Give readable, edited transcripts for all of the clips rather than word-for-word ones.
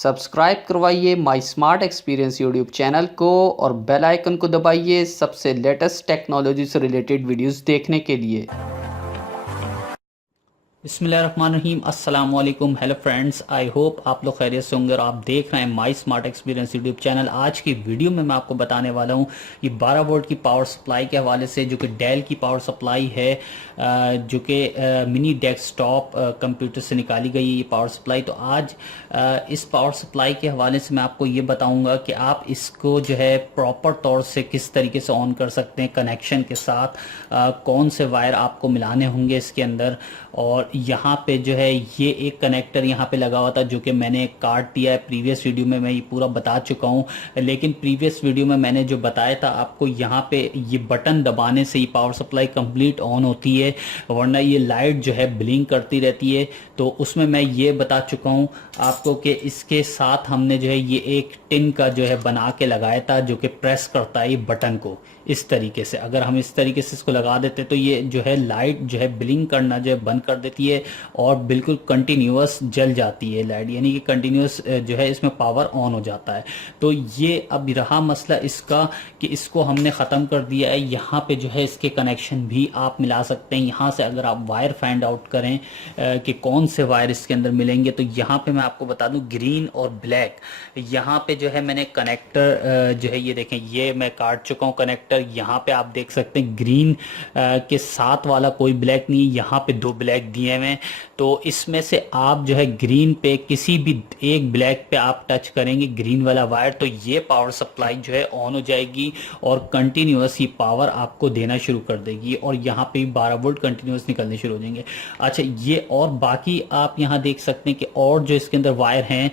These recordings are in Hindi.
सब्सक्राइब करवाइए माई स्मार्ट एक्सपीरियंस यूट्यूब चैनल को और बेल आइकन को दबाइए सबसे लेटेस्ट टेक्नोलॉजी से रिलेटेड वीडियोस देखने के लिए। बिस्मिल्लाहिर्रहमानिर्रहीम, अस्सलाम वालेकुम। हेलो फ्रेंड्स, आई होप आप लोग खैरियत से होंगे और आप देख रहे हैं माई स्मार्ट एक्सपीरियंस यूट्यूब चैनल। आज की वीडियो में मैं आपको बताने वाला हूँ ये 12 वोल्ट की पावर सप्लाई के हवाले से, जो कि डेल की पावर सप्लाई है, जो कि मिनी डेस्कटॉप कंप्यूटर से निकाली गई है ये पावर सप्लाई। तो आज इस पावर सप्लाई के हवाले से मैं आपको ये बताऊँगा कि आप इसको जो है प्रॉपर तौर से किस तरीके से ऑन कर सकते हैं कनेक्शन के साथ, कौन से वायर आपको मिलाने होंगे इसके अंदर। और यहाँ पे जो है ये एक कनेक्टर यहाँ पे लगा हुआ था जो कि मैंने काट दिया है। प्रीवियस वीडियो में मैं ये पूरा बता चुका हूँ, लेकिन प्रीवियस वीडियो में मैंने जो बताया था आपको, यहाँ पे ये बटन दबाने से ये पावर सप्लाई कंप्लीट ऑन होती है, वरना ये लाइट जो है ब्लिंक करती रहती है। तो उसमें मैं ये बता चुका हूँ आपको कि इसके साथ हमने जो है ये एक टिन का जो है बना के लगाया था जो कि प्रेस करता है ये बटन को इस तरीके से। अगर हम इस तरीके से इसको लगा देते तो ये जो है लाइट जो है ब्लिंक करना जो है बंद कर देती है और बिल्कुल कंटिन्यूअस जल जाती है लाइट, यानी कि कंटिन्यूअस जो है इसमें पावर ऑन हो जाता है। तो ये अब रहा मसला इसका कि इसको हमने ख़त्म कर दिया है। यहाँ पे जो है इसके कनेक्शन भी आप मिला सकते हैं। यहाँ से अगर आप वायर फाइंड आउट करें कि कौन से वायर इसके अंदर मिलेंगे, तो यहाँ पे मैं आपको बता दूं ग्रीन और ब्लैक, यहाँ पे जो है मैंने कनेक्टर जो है ये देखें, ये मैं काट चुका हूँ कनेक्टर। यहाँ पे आप देख सकते हैं ग्रीन के साथ वाला कोई ब्लैक नहीं, यहाँ पे दो ब्लैक दिए हुए हैं। तो इसमें से आप जो है ग्रीन पे किसी भी एक ब्लैक पे आप टच करेंगे ग्रीन वाला वायर, तो ये पावर सप्लाई जो है ऑन हो जाएगी और कंटिन्यूअस ही पावर आपको देना शुरू कर देगी और यहाँ पे 12 वोल्ट कंटिन्यूअस निकलने शुरू हो जाएंगे। अच्छा, ये और बाकी आप यहाँ देख सकते हैं कि और जो इसके अंदर वायर हैं,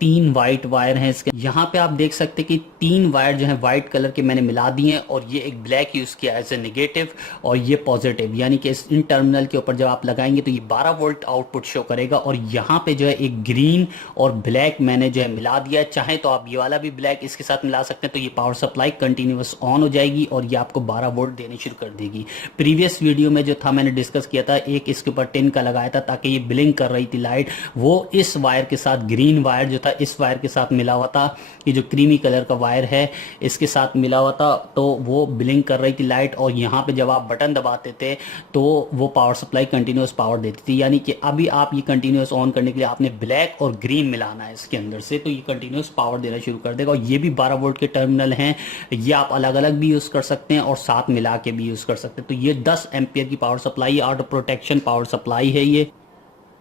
3 वाइट वायर हैं इसके। यहाँ पे आप देख सकते हैं कि 3 वायर जो है व्हाइट कलर के मैंने मिला दिए हैं और ये एक ब्लैक यूज किया एज ए नेगेटिव और ये पॉजिटिव, यानी कि इन टर्मिनल के ऊपर जब आप लगाएंगे तो ये 12 वोल्ट आउटपुट शो करेगा। और यहाँ पे जो है एक ग्रीन और ब्लैक मैंने जो है मिला दिया। चाहे तो आप ये वाला भी ब्लैक इसके साथ मिला सकते हैं, तो ये पावर सप्लाई कंटिन्यूअस ऑन हो जाएगी और ये आपको 12 वोल्ट देनी शुरू कर देगी। प्रीवियस वीडियो में जो था मैंने डिस्कस किया था, एक इसके ऊपर टिन का लगाया था ताकि ये ब्लिंक कर रही थी लाइट, वो इस वायर के साथ, ग्रीन वायर जो था इस वायर के साथ मिला हुआ था, ये जो क्रीमी कलर का वायर है इसके साथ मिला हुआ था, तो वो ब्लिंक कर रही थी लाइट। और यहाँ पे जब आप बटन दबाते थे तो वो पावर सप्लाई कंटिन्यूअस पावर देती थी। यानी कि अभी आप ये कंटिन्यूअस ऑन करने के लिए आपने ब्लैक और ग्रीन मिलाना है इसके अंदर से, तो ये कंटिन्यूअस पावर देना शुरू कर देगा। और ये भी 12 वोल्ट के टर्मिनल हैं, ये आप अलग अलग भी यूज कर सकते हैं और साथ मिला के भी यूज कर सकते हैं। तो ये 10 एम्पियर की power supply, auto protection power supply है ये।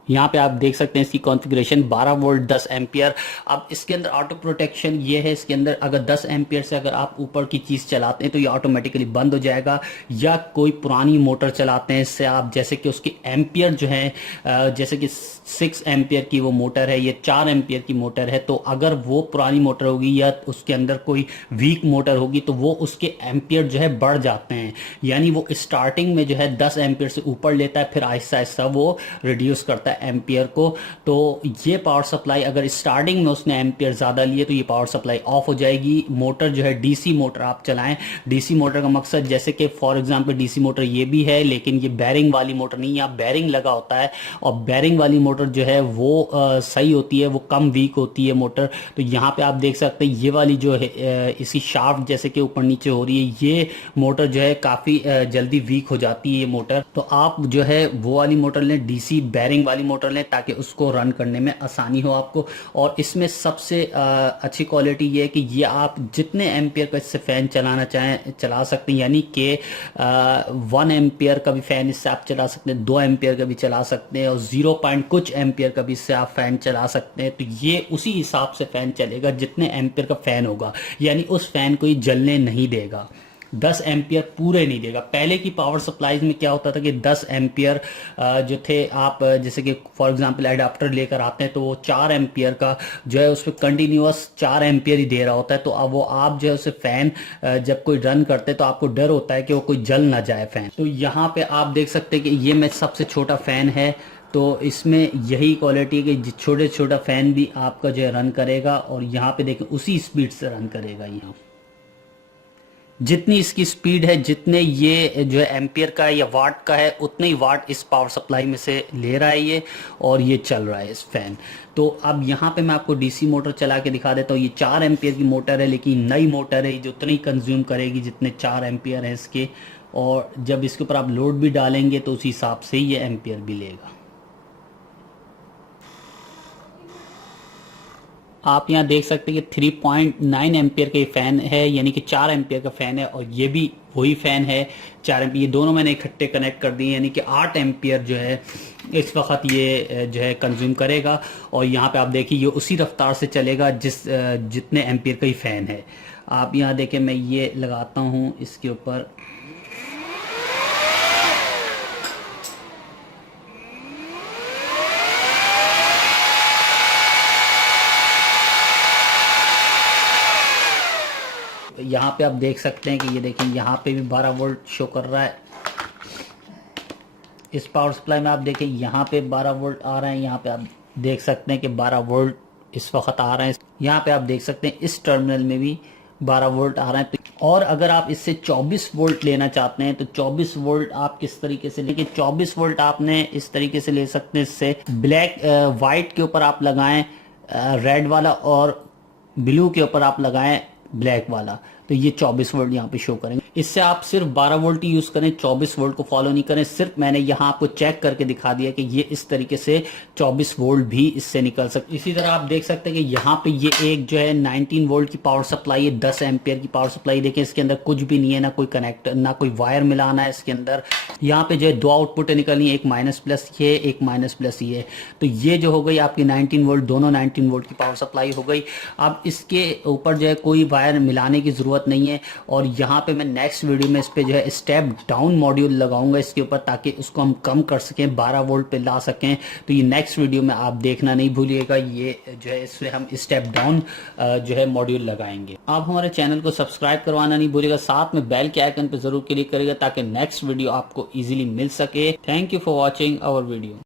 यहाँ पे आप देख सकते हैं इसकी कॉन्फ़िगरेशन 12 वोल्ट 10 एम्पियर। अब इसके अंदर ऑटो प्रोटेक्शन ये है, इसके अंदर अगर 10 एम्पियर से अगर आप ऊपर की चीज़ चलाते हैं तो ये ऑटोमेटिकली बंद हो जाएगा, या कोई पुरानी मोटर चलाते हैं इससे आप, जैसे कि उसकी एम्पियर जो है, जैसे कि 6 एम्पियर की वो मोटर है, ये 4 एम्पियर की मोटर है, तो अगर वो पुरानी मोटर होगी या उसके अंदर कोई वीक मोटर होगी तो वो उसके एम्पियर जो है बढ़ जाते हैं। यानी वो स्टार्टिंग में जो है 10 एम्पियर से ऊपर लेता है, फिर आहिस्ता आहिस्ता वो रिड्यूस करता है एम्पियर को। तो ये पावर सप्लाई अगर स्टार्टिंग में उसने एम्पियर ज़्यादा लिए तो ये पावर सप्लाई ऑफ हो जाएगी। मोटर जो है डीसी मोटर आप चलाएं। डीसी मोटर का मकसद, जैसे कि फॉर एग्जांपल डीसी मोटर ये भी है, लेकिन ये बैरिंग वाली मोटर नहीं, यहाँ बैरिंग लगा होता है और बैरिंग वाली मोटर जो है वो सही होती है, वो कम वीक होती है मोटर। तो यहाँ पे आप देख सकते हैं ये वाली जो है इसी शाफ्ट जैसे कि ऊपर नीचे हो रही है, ये मोटर जो है काफ़ी जल्दी वीक हो जाती है ये मोटर। तो आप जो है वो वाली मोटर लें, डीसी बैरिंग वाली मोटर लें, ताकि उसको रन करने में आसानी हो आपको। और इसमें सबसे अच्छी क्वालिटी ये है कि ये आप जितने एम्पियर का इससे फ़ैन चलाना चाहें चला सकते हैं, यानी कि 1 एम्पियर का भी फ़ैन इससे आप चला सकते हैं, 2 एम्पियर का भी चला सकते हैं और 0 पॉइंट कुछ एम्पियर का भी इससे आप फ़ैन चला सकते हैं। तो ये उसी हिसाब से फ़ैन चलेगा जितने एम्पियर का फ़ैन होगा, यानी उस फ़ैन को ये जलने नहीं देगा, 10 एम्पियर पूरे नहीं देगा। पहले की पावर सप्लाईज में क्या होता था कि 10 एम्पियर जो थे, आप जैसे कि फॉर एग्जांपल एडाप्टर लेकर आते हैं तो वो 4 एम्पियर का जो है उस पर कंटिन्यूअस 4 एम्पियर ही दे रहा होता है। तो अब वो आप जो है उसे फ़ैन जब कोई रन करते हैं तो आपको डर होता है कि वो कोई जल ना जाए फ़ैन। तो यहाँ पे आप देख सकते हैं कि ये में सबसे छोटा फ़ैन है, तो इसमें यही क्वालिटी है कि छोटे छोटा फ़ैन भी आपका जो है रन करेगा और यहाँ पे देखें उसी स्पीड से रन करेगा। यहाँ जितनी इसकी स्पीड है, जितने ये जो है एम्पियर का है या वाट का है, उतने ही वाट इस पावर सप्लाई में से ले रहा है ये, और ये चल रहा है इस फैन। तो अब यहाँ पे मैं आपको डीसी मोटर चला के दिखा देता हूँ। ये 4 एम्पियर की मोटर है, लेकिन नई मोटर है, जो उतनी कंज्यूम करेगी जितने 4 एम्पियर हैं इसके, और जब इसके ऊपर आप लोड भी डालेंगे तो उसी हिसाब से ये एम्पियर भी लेगा। आप यहाँ देख सकते हैं कि 3.9 एम्पियर का ये फैन है, यानी कि 4 एम्पियर का फैन है, और ये भी वही फैन है 4 एम्पियर। ये दोनों मैंने इकट्ठे कनेक्ट कर दिए, यानी कि 8 एम्पियर जो है इस वक्त ये जो है कंज्यूम करेगा। और यहाँ पे आप देखिए ये उसी रफ्तार से चलेगा जितने एम्पियर का ही फैन है। आप यहाँ देखें, मैं ये लगाता हूँ इसके ऊपर, यहाँ पे आप देख सकते हैं कि ये देखिए यहाँ पे भी 12 वोल्ट शो कर रहा है। इस पावर सप्लाई में आप देखें यहाँ पे 12 वोल्ट आ रहे हैं, यहाँ पे आप देख सकते हैं कि 12 वोल्ट इस वक्त आ रहे हैं। यहाँ पे आप देख सकते हैं इस टर्मिनल में भी 12 वोल्ट आ रहे हैं। और अगर आप इससे 24 वोल्ट लेना चाहते हैं तो 24 वोल्ट आप किस तरीके से लेंगे? 24 वोल्ट आपने इस तरीके से ले सकते हैं। इससे ब्लैक वाइट के ऊपर आप लगाएं रेड वाला, और ब्लू के ऊपर आप लगाएं ब्लैक वाला, तो ये 24 वोल्ट यहाँ पे शो करेंगे। इससे आप सिर्फ 12 वोल्ट ही यूज करें, 24 वोल्ट को फॉलो नहीं करें। सिर्फ मैंने यहाँ आपको चेक करके दिखा दिया कि ये इस तरीके से 24 वोल्ट भी इससे निकल सकते। इसी तरह आप देख सकते हैं कि यहाँ पे ये एक जो है 19 वोल्ट की पावर सप्लाई है, 10 एम्पियर की पावर सप्लाई। देखिए इसके अंदर कुछ भी नहीं है, ना कोई कनेक्टर, ना कोई वायर मिलाना है इसके अंदर। यहाँ पे जो है 2 आउटपुट निकलनी है, एक माइनस प्लस ये, एक माइनस प्लस ये। तो ये जो हो गई आपकी 19 वोल्ट, दोनों 19 वोल्ट की पावर सप्लाई हो गई। अब इसके ऊपर जो है कोई वायर मिलाने की जरूरत नहीं है। और यहाँ पे मैं नेक्स्ट वीडियो में इस पे जो है स्टेप डाउन मॉड्यूल लगाऊंगा इसके ऊपर, ताकि उसको हम कम कर सकें, 12 वोल्ट पे ला सकें। तो ये नेक्स्ट वीडियो में आप देखना नहीं भूलिएगा। ये जो है इसमें हम स्टेप डाउन जो है मॉड्यूल लगाएंगे। आप हमारे चैनल को सब्सक्राइब करवाना नहीं भूलिएगा, साथ में बेल के आइकन पे जरूर क्लिक करिएगा ताकि नेक्स्ट वीडियो आपको इजीली मिल सके। Thank you for watching our video.